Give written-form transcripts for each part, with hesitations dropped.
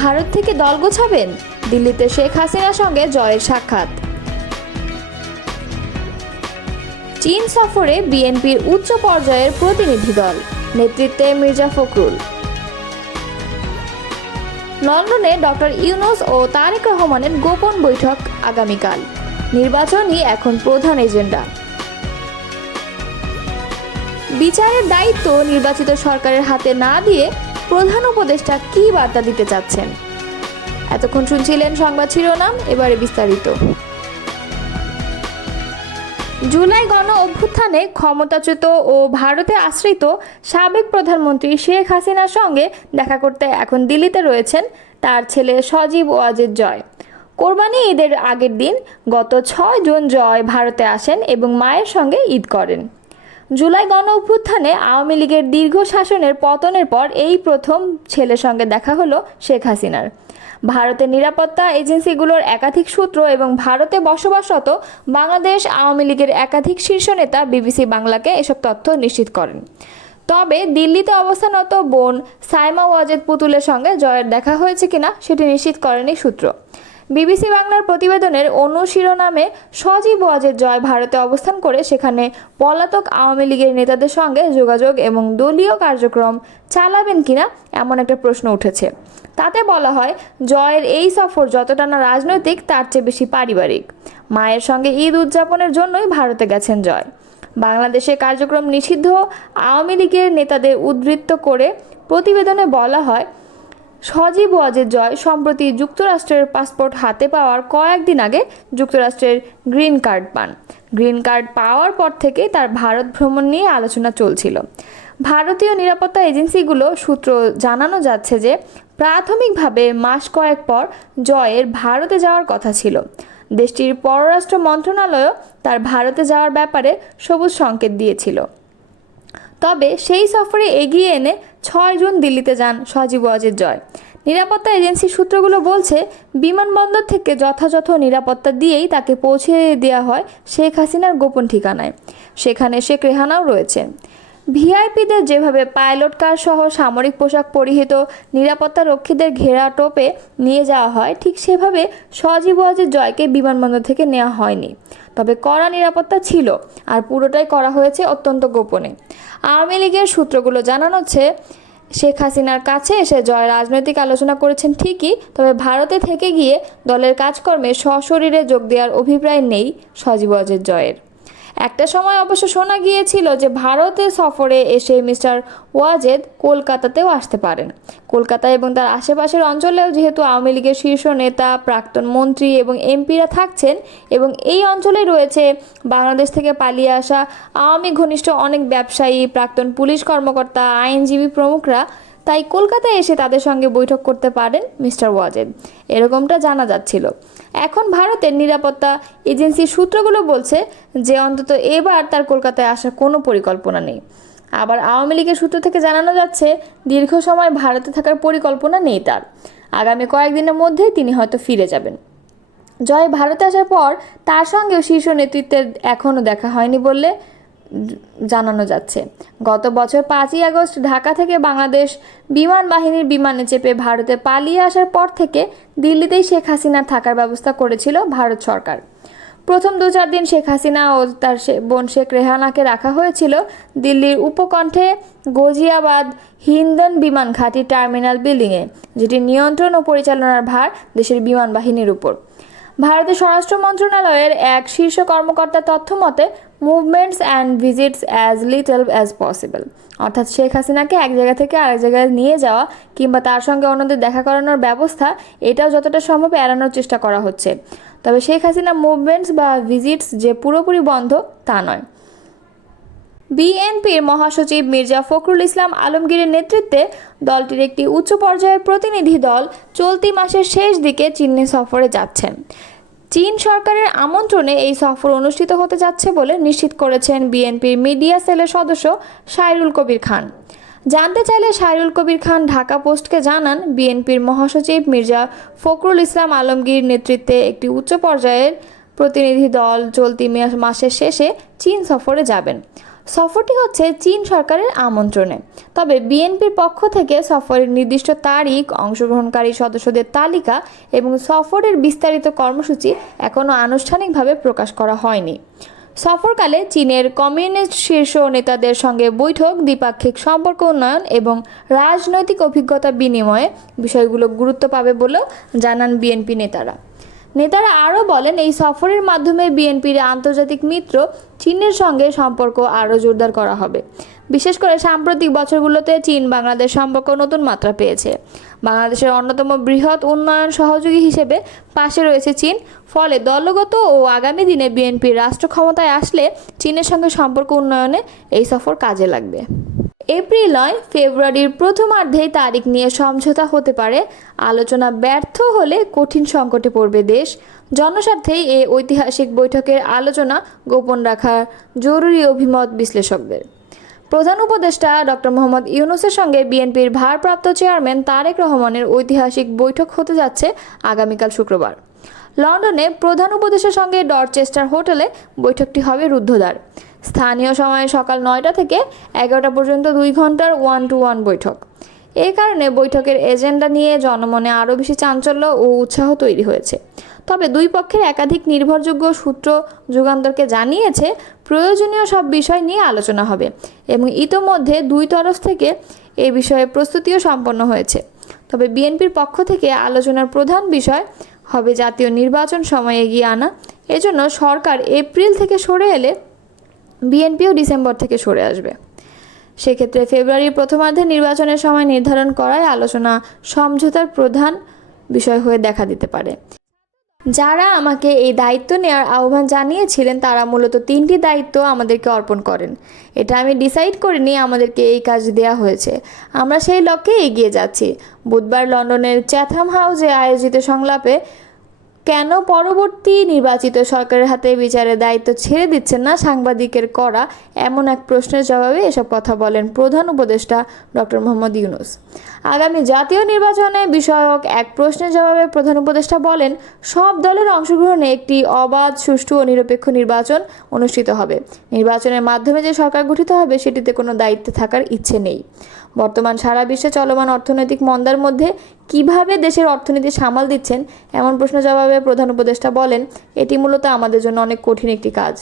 ভারত থেকে দল গোছাবেন? দিল্লিতে শেখ হাসিনার সঙ্গে জয়ের সাক্ষাৎ। চীন সফরে বিএনপির উচ্চ পর্যায়ের প্রতিনিধি দল, নেতৃত্বে মির্জা ফখরুল। লন্ডনে ডক্টর ইউনূস ও তারেক রহমানের গোপন বৈঠক আগামীকাল। নির্বাচনই এখন প্রধান এজেন্ডা। বিচারের দায়িত্ব নির্বাচিত সরকারের হাতে না দিয়ে প্রধান উপদেষ্টা কী বার্তা দিতে চাচ্ছেন? এতক্ষণ শুনছিলেন সংবাদ শিরোনাম, এবারে বিস্তারিত। জুলাই গণ অভ্যুত্থানে ক্ষমতাচ্যুত ও ভারতে আশ্রিত সাবেক প্রধানমন্ত্রী শেখ হাসিনার সঙ্গে দেখা করতে এখন দিল্লিতে রয়েছেন তার ছেলে সজীব ওয়াজেদ জয়। কোরবানি ঈদের আগের দিন গত 6 জুন জয় ভারতে আসেন এবং মায়ের সঙ্গে ঈদ করেন। জুলাই গণ অভ্যুত্থানে আওয়ামী লীগের দীর্ঘ শাসনের পতনের পর এই প্রথম ছেলের সঙ্গে দেখা হলো শেখ হাসিনার। ভারতের নিরাপত্তা এজেন্সিগুলোর একাধিক সূত্র এবং ভারতে বসবাসরত বাংলাদেশ আওয়ামী লীগের একাধিক শীর্ষ নেতা বিবিসি বাংলাকে এসব তথ্য নিশ্চিত করেন। তবে দিল্লিতে অবস্থানরত বোন সাইমা ওয়াজেদ পুতুলের সঙ্গে জয়ের দেখা হয়েছে কিনা সেটি নিশ্চিত করেনি সূত্র। বিবিসি বাংলার প্রতিবেদনের অনুশিরোনামে সজীব ওয়াজেদ জয় ভারতে অবস্থান করে সেখানে পলাতক আওয়ামী লীগের নেতাদের সঙ্গে যোগাযোগ এবং দলীয় কার্যক্রম চালাবেন কিনা এমন একটা প্রশ্ন উঠেছে। তাতে বলা হয়, জয়ের এই সফর যতটা না রাজনৈতিক তার চেয়ে বেশি পারিবারিক। মায়ের সঙ্গে ঈদ উদযাপনের জন্যই ভারতে গেছেন জয়। বাংলাদেশে কার্যক্রম নিষিদ্ধ আওয়ামী লীগের নেতাদের উদ্ধৃত করে প্রতিবেদনে বলা হয়, সজীব ওয়াজেদ জয় সম্প্রতি যুক্তরাষ্ট্রের পাসপোর্ট হাতে পাওয়ার কয়েকদিন আগে যুক্তরাষ্ট্রের গ্রিন কার্ড পান। গ্রিন কার্ড পাওয়ার পর থেকে তার ভারত ভ্রমণ নিয়ে আলোচনা চলছিল। ভারতীয় নিরাপত্তা এজেন্সিগুলো সূত্র জানানো যাচ্ছে যে প্রাথমিকভাবে মাস কয়েক পর জয়ের ভারতে যাওয়ার কথা ছিল। দেশটির পররাষ্ট্র মন্ত্রণালয়ও তার ভারতে যাওয়ার ব্যাপারে সবুজ সংকেত দিয়েছিল। তবে সেই সফরে এগিয়ে এনে 6 জুন দিল্লিতে যান সজীব ওয়াজেদ জয়। নিরাপত্তা এজেন্সির সূত্রগুলো বলছে, বিমানবন্দর থেকে যথাযথ নিরাপত্তা দিয়েই তাকে পৌঁছে দেওয়া হয় শেখ হাসিনার গোপন ঠিকানায়। সেখানে শেখ রেহানাও রয়েছেন। ভিআইপিদের যেভাবে পাইলট কার সহ সামরিক পোশাক পরিহিত নিরাপত্তা রক্ষীদের ঘেরা টোপে নিয়ে যাওয়া হয়, ঠিক সেভাবে সজীব ওয়াজেদ জয়কে বিমানবন্দর থেকে নেওয়া হয়নি। তবে কড়া নিরাপত্তা ছিল, আর পুরোটাই করা হয়েছে অত্যন্ত গোপনে। আওয়ামী লীগের সূত্রগুলো জানাচ্ছে, শেখ হাসিনার কাছে এসে জয় রাজনৈতিক আলোচনা করেছেন ঠিকই, তবে ভারতে থেকে গিয়ে দলের কাজকর্মে সশরীরে যোগ দেওয়ার অভিপ্রায় নেই সজীব ওয়াজেদ জয়ের। একটা সময় অবশ্য শোনা গিয়েছিল যে ভারতে সফরে এসে মিস্টার ওয়াজেদ কলকাতাতেও আসতে পারেন। কলকাতা এবং তার আশেপাশের অঞ্চলেও যেহেতু আওয়ামী লীগের শীর্ষ নেতা, প্রাক্তন মন্ত্রী এবং এমপিরা থাকছেন এবং এই অঞ্চলে রয়েছে বাংলাদেশ থেকে পালিয়ে আসা আওয়ামী ঘনিষ্ঠ অনেক ব্যবসায়ী, প্রাক্তন পুলিশ কর্মকর্তা, আইনজীবী প্রমুখরা, তাই কলকাতায় এসে তাদের সঙ্গে বৈঠক করতে পারেন মিস্টার ওয়াজেদ, এরকমটা জানা যাচ্ছিল। এখন ভারতের নিরাপত্তা এজেন্সির সূত্রগুলো বলছে যে অন্তত এবার তার কলকাতায় আসার কোনো পরিকল্পনা নেই। আবার আওয়ামী লীগের সূত্র থেকে জানানো যাচ্ছে, দীর্ঘ সময় ভারতে থাকার পরিকল্পনা নেই তার। আগামী কয়েকদিনের মধ্যে তিনি হয়তো ফিরে যাবেন। জয় ভারতে আসার পর তার সঙ্গেও শীর্ষ নেতৃত্বের এখনও দেখা হয়নি বললে জানানো যাচ্ছে। গত বছর 5ই আগস্ট ঢাকা থেকে বাংলাদেশ বিমান বাহিনীর বিমানে চেপে ভারতে পালিয়ে আসার পর থেকে দিল্লিতেই শেখ হাসিনার থাকার ব্যবস্থা করেছিল ভারত সরকার। প্রথম 2-4 দিন শেখ হাসিনা ও তার বোন শেখ রেহানাকে রাখা হয়েছিল দিল্লির উপকণ্ঠে গাজিয়াবাদ হিন্দন বিমান ঘাঁটি টার্মিনাল বিল্ডিংয়ে, যেটি নিয়ন্ত্রণ ও পরিচালনার ভার দেশের বিমান বাহিনীর উপর। ভারতের স্বরাষ্ট্র মন্ত্রণালয়ের এক শীর্ষ কর্মকর্তার তথ্য মতে, movements and visits as little as possible, অর্থাৎ শেখ হাসিনাকে এক জায়গা থেকে আরেক জায়গায় নিয়ে যাওয়া কিংবা তার সঙ্গে অন্যদের দেখা করানোর ব্যবস্থা, এটাও যতটা সম্ভব এড়ানোর চেষ্টা করা হচ্ছে। তবে শেখ হাসিনা মুভমেন্টস বা ভিজিটস যে পুরোপুরি বন্ধ তা নয়। বিএনপির মহাসচিব মির্জা ফখরুল ইসলাম আলমগীরের নেতৃত্বে দলটির একটি উচ্চ পর্যায়ের প্রতিনিধি দল চলতি মাসের শেষ দিকে চীন সফরে যাচ্ছেন। চীন সরকারের আমন্ত্রণে এই সফর অনুষ্ঠিত হতে যাচ্ছে বলে নিশ্চিত করেছেন বিএনপির মিডিয়া সেলের সদস্য সাইরুল কবির খান। জানতে চাইলে সাইরুল কবির খান ঢাকা পোস্টকে জানান, বিএনপির মহাসচিব মির্জা ফখরুল ইসলাম আলমগীর নেতৃত্বে একটি উচ্চ পর্যায়ের প্রতিনিধি দল চলতি মাসের শেষে চীন সফরে যাবেন। সফরটি হচ্ছে চীন সরকারের আমন্ত্রণে, তবে বিএনপির পক্ষ থেকে সফরের নির্দিষ্ট তারিখ, অংশগ্রহণকারী সদস্যদের তালিকা এবং সফরের বিস্তারিত কর্মসূচি এখনও আনুষ্ঠানিকভাবে প্রকাশ করা হয়নি। সফরকালে চীনের কমিউনিস্ট শীর্ষ নেতাদের সঙ্গে বৈঠক, দ্বিপাক্ষিক সম্পর্ক উন্নয়ন এবং রাজনৈতিক অভিজ্ঞতা বিনিময়ে বিষয়গুলো গুরুত্ব পাবে বলেও জানান বিএনপি নেতারা আরও বলেন, এই সফরের মাধ্যমে বিএনপির আন্তর্জাতিক মিত্র চীনের সঙ্গে সম্পর্ক আরও জোরদার করা হবে। বিশেষ করে সাম্প্রতিক বছরগুলোতে চীন বাংলাদেশ সম্পর্ক নতুন মাত্রা পেয়েছে। বাংলাদেশের অন্যতম বৃহৎ উন্নয়ন সহযোগী হিসেবে পাশে রয়েছে চীন। ফলে দলগত ও আগামী দিনে বিএনপির রাষ্ট্র ক্ষমতায় আসলে চীনের সঙ্গে সম্পর্ক উন্নয়নে এই সফর কাজে লাগবে। এপ্রিল নয়, ফেব্রুয়ারির প্রথমার্ধেই তারিখ নিয়ে সমঝোতা হতে পারে। আলোচনা ব্যর্থ হলে কঠিন সংকটে পড়বে দেশ। জনস্বার্থেই এই ঐতিহাসিক বৈঠকের আলোচনা গোপন রাখার জরুরি অভিমত বিশ্লেষকদের। প্রধান উপদেষ্টা ডক্টর মোহাম্মদ ইউনূসের সঙ্গে বিএনপির ভারপ্রাপ্ত চেয়ারম্যান তারেক রহমানের ঐতিহাসিক বৈঠক হতে যাচ্ছে আগামীকাল শুক্রবার। লন্ডনে প্রধান উপদেষ্টার সঙ্গে ডরচেস্টার হোটেলে বৈঠকটি হবে রুদ্ধদ্বার। স্থানীয় সময়ে সকাল 9টা থেকে 11টা পর্যন্ত 2 ঘন্টার 1-to-1 বৈঠক। এই কারণে বৈঠকের এজেন্ডা নিয়ে জনমনে আরও বেশি চাঞ্চল্য ও উৎসাহ তৈরি হয়েছে। তবে দুই পক্ষের একাধিক নির্ভরযোগ্য সূত্র যুগান্তরকে জানিয়েছে, প্রয়োজনীয় সব বিষয় নিয়ে আলোচনা হবে এবং ইতোমধ্যে দুই তরফ থেকে এ বিষয়ে প্রস্তুতিও সম্পন্ন হয়েছে। তবে বিএনপির পক্ষ থেকে আলোচনার প্রধান বিষয় হবে জাতীয় নির্বাচন সময় এগিয়ে আনা। এজন্য সরকার এপ্রিল থেকে সরে এলে বিএনপিও ডিসেম্বর থেকে সরে আসবে। সেক্ষেত্রে ফেব্রুয়ারির প্রথমার্ধে নির্বাচনের সময় নির্ধারণ করায় আলোচনা সমঝোতার প্রধান বিষয় হয়ে দেখা দিতে পারে। যারা আমাকে এই দায়িত্ব নেওয়ার আহ্বান জানিয়েছিলেন তারা মূলত 3টি দায়িত্ব আমাদেরকে অর্পণ করেন। এটা আমি ডিসাইড করিনি, আমাদেরকে এই কাজ দেওয়া হয়েছে। আমরা সেই লক্ষ্যে এগিয়ে যাচ্ছি। বুধবার লন্ডনের চ্যাথাম হাউসে আয়োজিত সংলাপে কেন পরবর্তী নির্বাচিত সরকারের হাতে বিচারের দায়িত্ব ছেড়ে দিচ্ছেন না সাংবাদিকের করা এমন এক প্রশ্নের জবাবে এসব কথা বলেন প্রধান উপদেষ্টা ডক্টর মোহাম্মদ ইউনূস। আগামী জাতীয় নির্বাচনে বিষয়ক এক প্রশ্নের জবাবে প্রধান উপদেষ্টা বলেন, সব দলের অংশগ্রহণে একটি অবাধ, সুষ্ঠু ও নিরপেক্ষ নির্বাচন অনুষ্ঠিত হবে। নির্বাচনের মাধ্যমে যে সরকার গঠিত হবে সেটিতে কোনো দায়িত্বে থাকার ইচ্ছে নেই। বর্তমান সারা বিশ্বে চলমান অর্থনৈতিক মন্দার মধ্যে কিভাবে দেশের অর্থনীতি সামাল দিচ্ছেন এমন প্রশ্নের জবাবে প্রধান উপদেষ্টা বলেন, এটি মূলত আমাদের জন্য অনেক কঠিন একটি কাজ।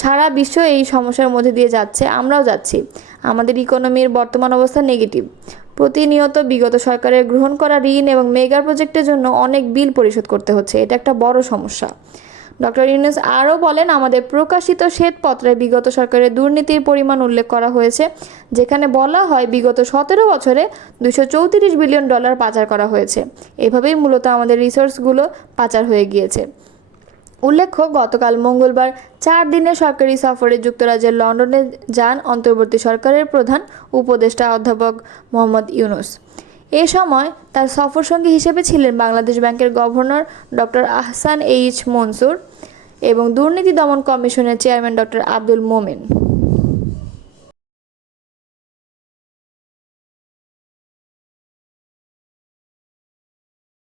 সারা বিশ্ব এই সমস্যার মধ্যে দিয়ে যাচ্ছে, আমরাও যাচ্ছি। আমাদের ইকোনমির বর্তমান অবস্থা নেগেটিভ। প্রতিনিয়ত বিগত সরকারের গ্রহণ করা ঋণ এবং মেগা প্রজেক্টের জন্য অনেক বিল পরিশোধ করতে হচ্ছে। এটা একটা বড় সমস্যা। ডক্টর ইউনূস আরও বলেন, আমাদের প্রকাশিত শ্বেতপত্রে বিগত সরকারের দুর্নীতির পরিমাণ উল্লেখ করা হয়েছে, যেখানে বলা হয় বিগত 17 বছরে $234 বিলিয়ন পাচার করা হয়েছে। এভাবেই মূলত আমাদের রিসোর্সগুলো পাচার হয়ে গিয়েছে। উল্লেখ্য, গতকাল মঙ্গলবার 4 দিনের সরকারি সফরে যুক্তরাজ্যের লন্ডনে যান অন্তর্বর্তী সরকারের প্রধান উপদেষ্টা অধ্যাপক মোহাম্মদ ইউনূস। এ সময় তার সফরসঙ্গী হিসেবে ছিলেন বাংলাদেশ ব্যাংকের governor doctor Ahsan H Mansur এবং দুর্নীতি দমন কমিশনের চেয়ারম্যান ডক্টর আব্দুল মোমেন।